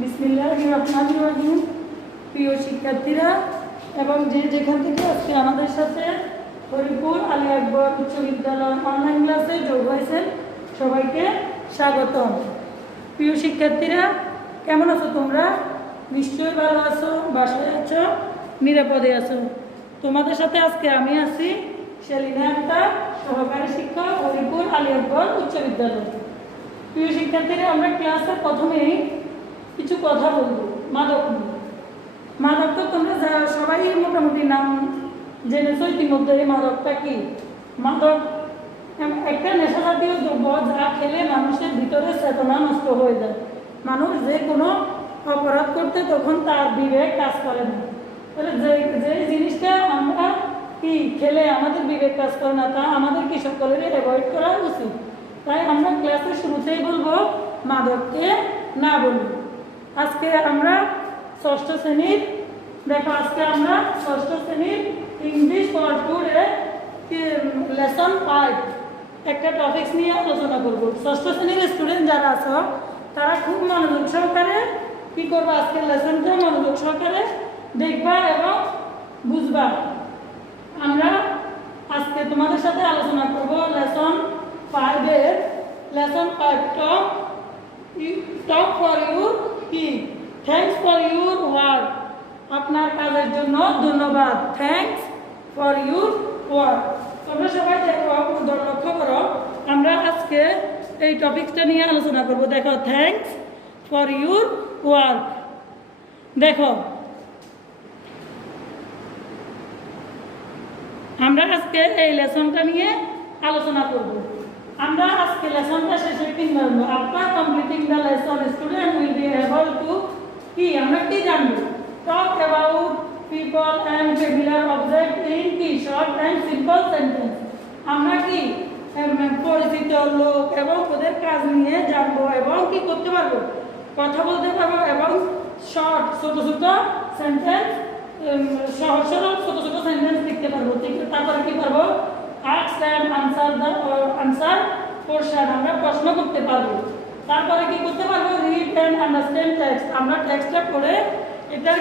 বিসমিল্লাহির রহমানির রহিম। প্রিয় শিক্ষার্থীরা এবং যে যেখান থেকে আজকে আমাদের সাথে হরিপুর আলী আকবর উচ্চ বিদ্যালয় অনলাইন ক্লাসে যোগ হয়েছেন, সবাইকে স্বাগতম। প্রিয় শিক্ষার্থীরা, কেমন আছো তোমরা? নিশ্চয়ই ভালো আছো, বাসায় আছো, নিরাপদে আছো। তোমাদের সাথে আজকে আমি আছি সেলিনা আক্তার, সহকারী শিক্ষক, হরিপুর আলী আকবর উচ্চ বিদ্যালয়। প্রিয় শিক্ষার্থীরা, আমরা ক্লাসের প্রথমেই কিছু কথা বলবো মাদক নিয়ে। মাদক তো তোমরা সবাই মোটামুটি নাম জেনেছো ইতিমধ্যে। এই মাদকটা কি? মাদক একটা নেশা জাতীয় দ্রব্য যা খেলে মানুষের ভিতরে চেতনা নষ্ট হয়ে যায়। মানুষ যে কোনো অপরাধ করতে তখন তার বিবেক কাজ করে না। তাহলে যে জিনিসটা আমরা কি খেলে আমাদের বিবেক কাজ করে না, তা আমাদের কি সকলেরই অ্যাভয়েড করা উচিত। তাই আমরা ক্লাসের শুরুতেই বলবো মাদককে না বলি। আজকে আমরা ষষ্ঠ শ্রেণীর ইংলিশ ফর টুডে লেসন 5 একটা টপিকস নিয়ে আলোচনা করব। ষষ্ঠ শ্রেণীর স্টুডেন্ট যারা আছো তারা খুব মনোযোগ সহকারে কি করবো, আজকের লেসনটা মনোযোগ সহকারে দেখবা এবং বুঝবা। আমরা আজকে তোমাদের সাথে আলোচনা করব লেসন 5 টক ফর ইউর কি থ্যাঙ্কস ফর ইউর ওয়ার্ক। আপনার কাজের জন্য ধন্যবাদ। Thanks for your work. তোমরা সবাই দেখো, লক্ষ্য করো, আমরা আজকে এই টপিকসটা নিয়ে আলোচনা করব। দেখো, থ্যাঙ্কস ফর ইউর ওয়ার্ক। দেখো, আমরা আজকে এই লেসনটা নিয়ে আলোচনা করব। আমরা আজকে লেসনটা শেষে কি জানবো? After completing the lesson student will be able to কি আমরা কি জানবো? Talk about people and regular object in কি শর্ট অ্যান্ড সিম্পল সেন্টেন্স। আমরা কি পরিচিত লোক এবং ওদের কাজ নিয়ে জানবো এবং কি করতে পারবো, কথা বলতে পারবো এবং শর্ট ছোট ছোট সেন্টেন্স, সহজ সরল ছোট ছোট সেন্টেন্স লিখতে পারবো। তারপরে কি পারবো? আস্ক অ্যান্ড আনসার কোশ্চেন, আমরা প্রশ্ন করতে পারবো। তারপরে কি করতে পারবো? রিড অ্যান্ড আন্ডারস্ট্যান্ড টেক্সট, আমরা টেক্সটটা পড়ে এটার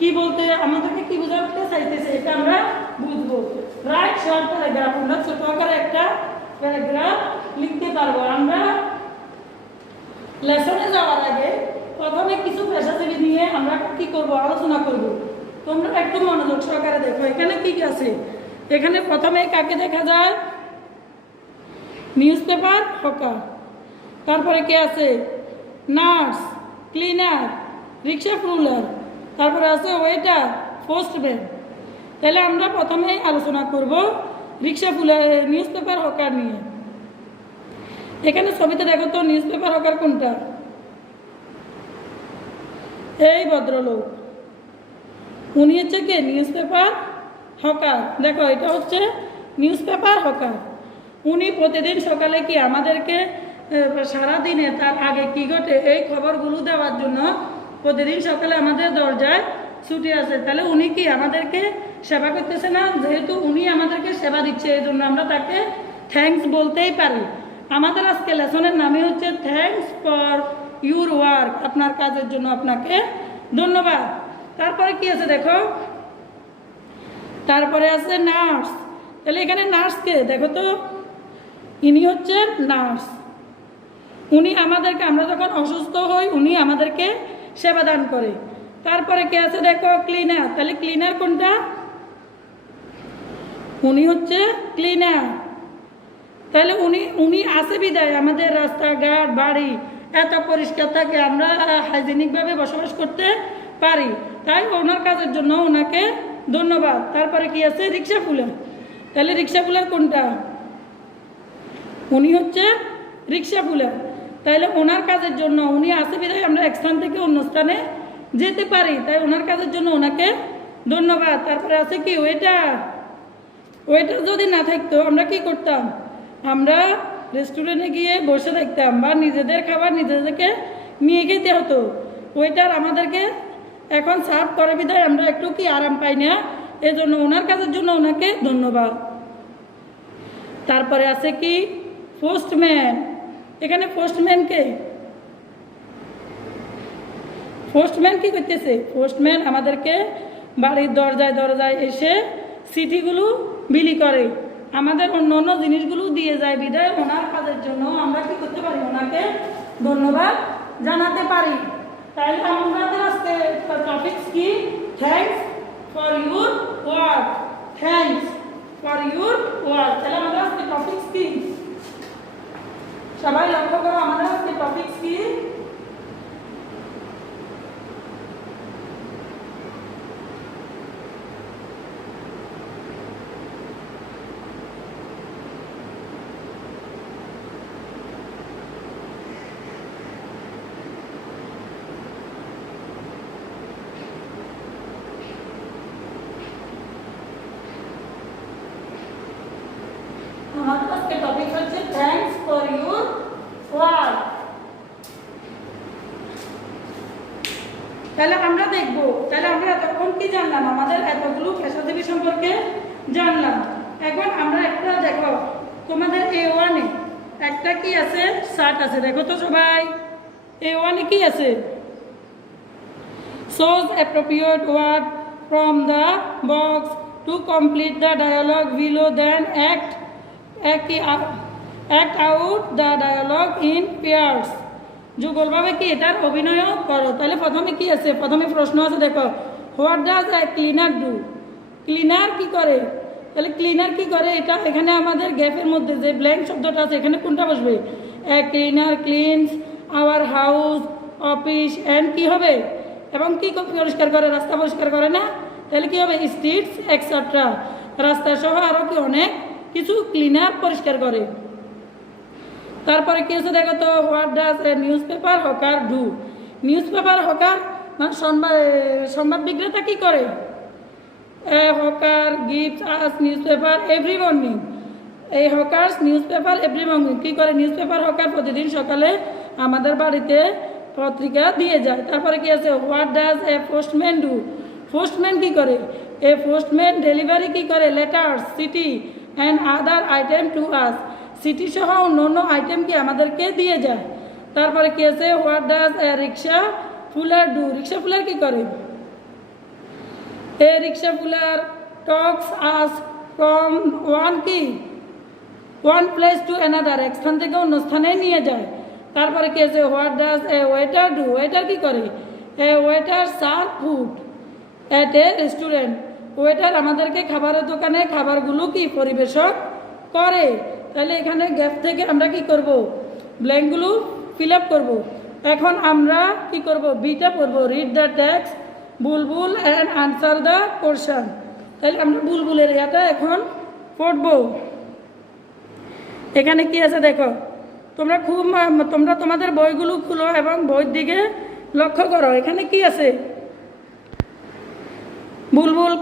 কি বলতে আমাদেরকে কি বোঝাতে চাইতেছে এটা আমরা বুঝবো। রাইট শর্ট প্যারাগ্রাফ, আমরা ছোট আকারে একটা প্যারাগ্রাফ লিখতে পারবো। আমরা লেসনে যাওয়ার আগে প্রথমে কিছু পেশাজীবী নিয়ে আমরা কি করব, আলোচনা করব। তোমরা একটু মনোযোগ সহকারে দেখো, এখানে কি আছে। এখানে প্রথমে কাকে দেখা যায়? News paper hawker. তারপরে কে আছে? নার্স, ক্লিনার, রিক্সা পুলার, তারপরে আছে ওয়েটার, পোস্টম্যান। তাহলে আমরা প্রথমে আলোচনা করব রিক্সা পুলার, নিউজ পেপার হকার নিয়ে। এখানে ছবিতে দেখো তো নিউজ পেপার হকার কোনটা? এই ভদ্রলোক, উনি হচ্ছে কে? News paper hawker. দেখো, এটা হচ্ছে নিউজ পেপার হকার। উনি প্রতিদিন সকালে কি আমাদেরকে সারাদিনে তার আগে কি ঘটে এই খবরগুলো দেওয়ার জন্য প্রতিদিন সকালে আমাদের দরজায় ছুটে আসে। তাহলে উনি কি আমাদেরকে সেবা করতেছে না? যেহেতু উনি আমাদেরকে সেবা দিচ্ছে, এই জন্য আমরা তাকে থ্যাঙ্কস বলতেই পারি। আমাদের আজকে লেসনের নামই হচ্ছে থ্যাঙ্কস ফর ইউর ওয়ার্ক, আপনার কাজের জন্য আপনাকে ধন্যবাদ। তারপরে কি আছে দেখো, তারপরে আছে নার্স। তাহলে এখানে নার্সকে দেখো তো, ইনি হচ্ছেন নার্স। উনি আমাদেরকে, আমরা যখন অসুস্থ হই উনি আমাদেরকে সেবা দান করে। তারপরে কে আছে দেখো? ক্লিনার। তাহলে ক্লিনার কোনটা? উনি হচ্ছে ক্লিনার। তাহলে উনি আছে বিদায় আমাদের রাস্তাঘাট বাড়ি এত পরিষ্কার থাকে, আমরা হাইজেনিকভাবে বসবাস করতে পারি। তাই ওনার কাজের জন্য ওনাকে ধন্যবাদ। তারপরে কি আছে? রিক্সা পুলার। তাহলে রিক্সা পুলার কোনটা? উনি হচ্ছে রিক্সা পুলার। তাইলে ওনার কাজের জন্য উনি আছে বিদায় আমরা এক স্থান থেকে অন্য স্থানে যেতে পারি, তাই ওনার কাজের জন্য ওনাকে ধন্যবাদ। তারপরে আছে কি? ওয়েটার। ওয়েটার যদি না থাকতো আমরা কি করতাম? আমরা রেস্টুরেন্টে গিয়ে বসে থাকতাম বা নিজেদের খাবার নিজেদেরকে নিয়ে খেতে হতো। ওয়েটার আমাদেরকে এখন সার্ভ করে বিদায় আমরা একটু কি আরাম পাই না, এজন্য ওনার কাজের জন্য ওনাকে ধন্যবাদ। তারপরে আছে কি? পোস্টম্যান। এখানে পোস্টম্যানকে পোস্টম্যান কি করতেছে? পোস্টম্যান আমাদেরকে বাড়ির দরজায় দরজায় এসে চিঠিগুলো বিলি করে, আমাদের অন্য অন্য জিনিসগুলো দিয়ে যায়। বিদায় ওনার কাজের জন্য আমরা কি করতে পারি? ওনাকে ধন্যবাদ জানাতে পারি। তাহলে আমাদের আজকে টপিকস কি? Thanks for your work. Thanks for your work. তাহলে আমাদের আজকে টপিকস কি? সবাই লক্ষ্য করো, আমাদের আজকে টপিকস কি? আমাদের আজকে টপিক হচ্ছে থ্যাঙ্কস ফর ইউর ওয়ার্ক। তাহলে আমরা দেখবো, তাহলে আমরা এতক্ষণ কি জানলাম? আমাদের এতগুলো পেশাজীবী সম্পর্কে জানলাম। এখন আমরা একটা দেখো, তোমাদের A1 এ একটা কি আছে? শার্ট আছে। দেখো তো সবাই, A1 এ কি আছে? Choose appropriate word from the box to complete the dialogue below, then act out the dialogue in pairs. যুগলভাবে কি এটার অভিনয় করো। তাহলে প্রথমে কি আছে? প্রথমে প্রশ্ন আছে, দেখো, what does A cleaner do? Cleaner কি করে? তাহলে ক্লিনার কি করে? এটা এখানে আমাদের গ্যাপের মধ্যে যে ব্ল্যাঙ্ক শব্দটা আছে, এখানে কোনটা বসবে? A cleaner cleans our house, office and কি হবে? এবং কি পরিষ্কার করে? রাস্তা পরিষ্কার করে না? তাহলে কি হবে? Streets etcetera. রাস্তা সহ আরও কি অনেক কিছু ক্লিনার পরিষ্কার করে। তারপরে কি আছে দেখো তো, what does a newspaper hawker do? Newspaper hawker মানে সংবাদ বিক্রেতা কি করে? A hawker gives us newspaper every morning. এই hawkers newspaper every morning কি করে? নিউজ পেপার হকার প্রতিদিন সকালে আমাদের বাড়িতে পত্রিকা দিয়ে যায়। তারপরে কি আছে? What does A postman do? Postman কি করে? এ পোস্টম্যান ডেলিভারি কি করে? লেটার্স, চিঠি and other item to us. চিঠি সহ অন্য অন্য আইটেম কি আমাদেরকে দিয়ে যায়। তারপরে কি আছে? What does a rickshaw puller do? Rickshaw puller কি করে? A rickshaw puller takes us from one place to another. এক স্থান থেকে অন্য স্থানে নিয়ে যায়। তারপরে কি আছে? What does a waiter do? Waiter কি করে? A waiter serve food at a restaurant. Waiter আমাদেরকে খাবারের দোকানে খাবারগুলো কি পরিবেশন করে। তাহলে এখানে গ্যাপ থেকে আমরা কি করব? ব্ল্যাঙ্কগুলো ফিল আপ করবো। এখন আমরা কি করব? বিটা পড়বো, read the text Bulbul and answer the question. তাহলে আমরা বুলবুলের ইয়াটা এখন পড়বো। এখানে কি আছে দেখো, তোমরা তোমাদের বইগুলো খুলো এবং বইয়ের দিকে লক্ষ্য করো। এখানে কি আছে? Bulbul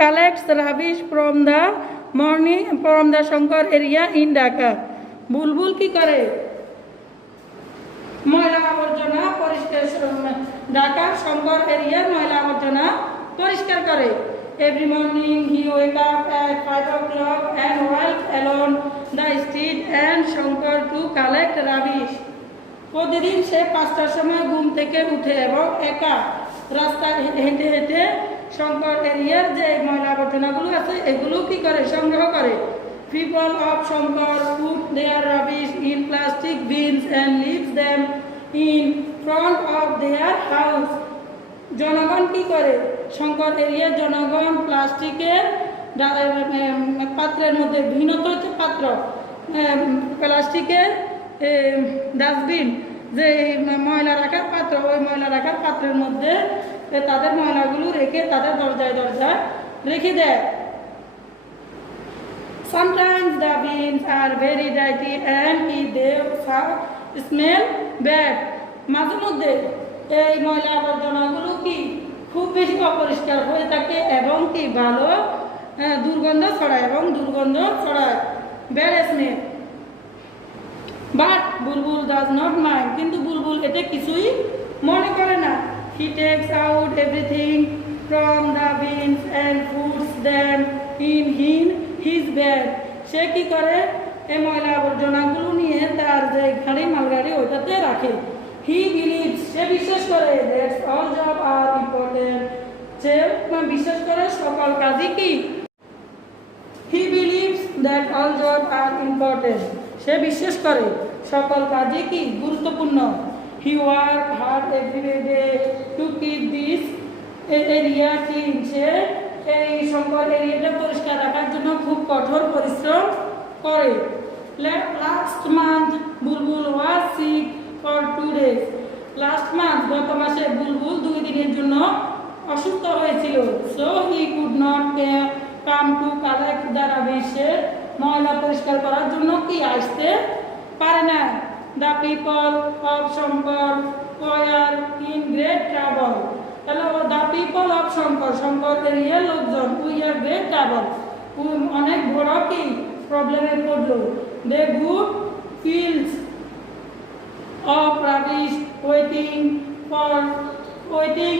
collects rubbish from the Shankar area in Dhaka. Bulbul কি করে? ময়লা আবর্জনা পরিষ্কার, ঢাকার শঙ্কর এরিয়ার ময়লা আবর্জনা পরিষ্কার করে। Every morning he wake up at 5 o'clock and walk along the street and Shankar to collect rubbish. প্রতিদিন সে 5টার সময় ঘুম থেকে উঠে এবং একা রাস্তায় হেঁটে হেঁটে শঙ্কর এরিয়ার যে ময়লা আবর্জনাগুলো আছে এগুলো কি করে? সংগ্রহ করে। People of Shankar put their rubbish in plastic bins and leaves them in front of their house. জনগণ কি করে? শঙ্কর এরিয়ার জনগণ প্লাস্টিকের পাত্রের মধ্যে, ভিন্নত হচ্ছে পাত্র, প্লাস্টিকের ডাস্টবিন যে ময়লা রাখার পাত্র, ওই ময়লা রাখার পাত্রের মধ্যে তাদের ময়লাগুলো রেখে তাদের দরজায় দরজায় রেখে দেয়। Sometimes the beans are very dirty and they smell bad. মাঝে মধ্যে এই ময়লা আবর্জনাগুলো কি খুব বেশি অপরিষ্কার হয়ে থাকে এবং কি ভালো দুর্গন্ধ ছড়ায় bad smell. But Bulbul does not mind. কিন্তু বুলবুল এতে কিছুই মনে করে না। He takes out everything from the bins and puts them in his bag. সে কি করে? এই ময়লা আবর্জনাগুলো নিয়ে তার যে গাড়ি মালগাড়ি ওইটাতে রাখে। হি বিলিভস সে বিশ্বাস করে that all job are important সে বিশ্বাস করে সকল কাজই কি he believes that all job are important সে বিশ্বাস করে সকল কাজই কি গুরুত্বপূর্ণ he work hard every day to keep this area clean সে এই সকল এরিয়াটা পরিষ্কার রাখার জন্য খুব কঠোর পরিশ্রম করে last month Bulbul was sick for 2 days last month গত মাসে বুলবুল 2 দিনের জন্য অসুস্থ হয়েছিল so he could not come to collect the rubbish ময়লা পরিষ্কার করার জন্য কি আসতে পারে না the people of Shankar were in great trouble তাহলে the people of Shankar Shankar এরিয়ার লোকজন উই আর গ্রেট ট্রাবল অনেক বড় কি প্রবলেমে পড়লো they good fields of rubbish waiting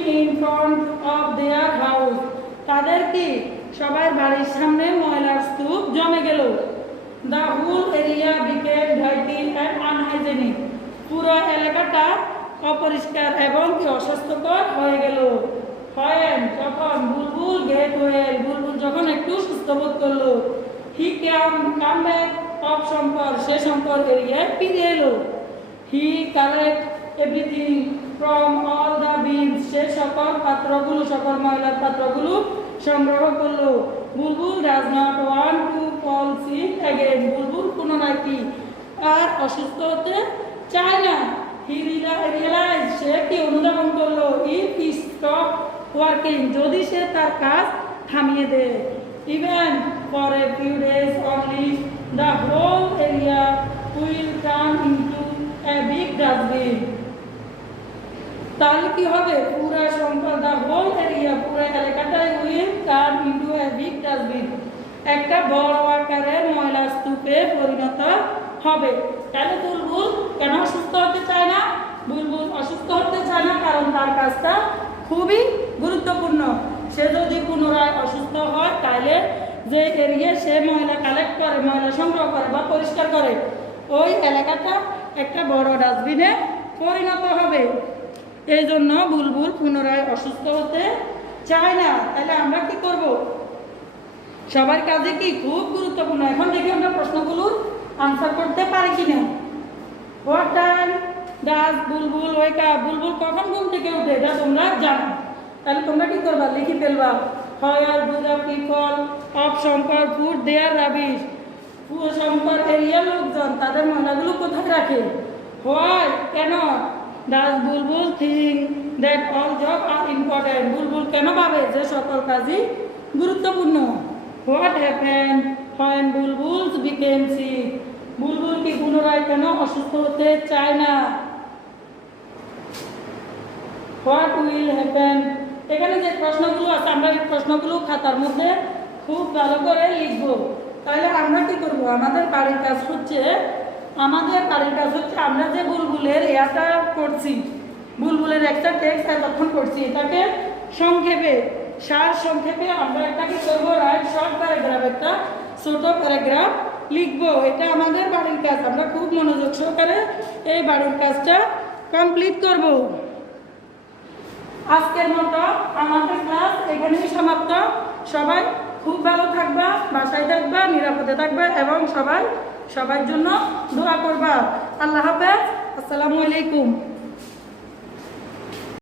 in front of their house তাদের কি সবার বাড়ির সামনে ময়লার স্তূপ জমে গেল the whole area became dirty and unhygienic পুরো এলাকাটা অপরিষ্কার এবং কি অস্বাস্থ্যকর হয়ে গেল যখন বুলবুল গেট ওয়েল বুলবুল যখন একটু সুস্থ বোধ করলো he come back of Shankar সে শঙ্কর এরিয়ায় ফিরে এলো he collect everything from all the bins সে সকল পাত্রগুলো সকল ময়লার পাত্রগুলো সংগ্রহ করলো Bulbul does not want to fall sick again Bulbul পুনরায় কি আর অসুস্থ হতে চায় না হি রিয়েলাইজ সে কি অনুধাবন করলো ইফ হি স্টপ ওয়ার্কিং যদি সে তার কাজ থামিয়ে দেয় even for a few days only the whole area will turn into a big dustbin তাহলে কি হবে পুরো শঙ্কর দা হোল এরিয়া পুরো এলাকাটাই will turn into a big dustbin একটা বড় আকারের ময়লা স্তূপে পরিণত হবে তাহলে বুলবুল কেন অসুস্থ হতে চায় না বুলবুল অসুস্থ হতে চায় না কারণ তার কাজটা খুবই গুরুত্বপূর্ণ সে যদি পুনরায় অসুস্থ হয় তাহলে যে এরিয়া সে ময়লা কালেক্ট করে ময়লা সংগ্রহ করে বা পরিষ্কার করে ওই এলাকাটা একটা বড় ডাস্টবিনে পরিণত হবে এই জন্য বুলবুল পুনরায় অসুস্থ হতে চায় না তাহলে আমরা কি করব সবার কাজে কি খুব গুরুত্বপূর্ণ এখন দেখি আমরা প্রশ্নগুলোর আনসার করতে পারি কিনা what time does Bulbul wake up Bulbul কখন ঘুম থেকে ওঠে এটা তোমরা জানো তাহলে তোমরা কি করবা লিখে ফেলবা where do the people of Shankar put their rubbish Shankar এরিয়ার লোকজন তাদের ময়লাগুলো কোথায় রাখে হোয়াই কেন does Bulbul think that all job are important Bulbul কেন ভাবে যে সকল কাজই গুরুত্বপূর্ণ what happen when Bulbul's became sick Bulbul কি পুনরায় কেন অসুস্থ হতে চায় না হোয়াট উইল হ্যাপেন এখানে যে প্রশ্নগুলো আছে আমরা এই প্রশ্নগুলো খাতার মধ্যে খুব ভালো করে লিখবো তাহলে আমরা কি করব আমাদের বাড়ির কাজ হচ্ছে আমরা যে বুলবুলের ইয়াটা করছি বুলবুলের একটা টেক্সট এতক্ষণ করছি এটাকে সংক্ষেপে আমরা এটাকে করবো রাইট শর্ট প্যারাগ্রাফ একটা ছোট প্যারাগ্রাফ লিখবো এটা আমাদের বাড়ির কাজ আমরা খুব মনোযোগ সহকারে এই বাড়ির কাজটা কমপ্লিট করব আজকের মতো আমাদের ক্লাস এখানেই সমাপ্ত সবাই খুব ভালো থাকবা বাসায় থাকবা নিরাপদে থাকবা এবং সবার জন্য দোয়া করবা আল্লাহ হাফেজ আসসালামু আলাইকুম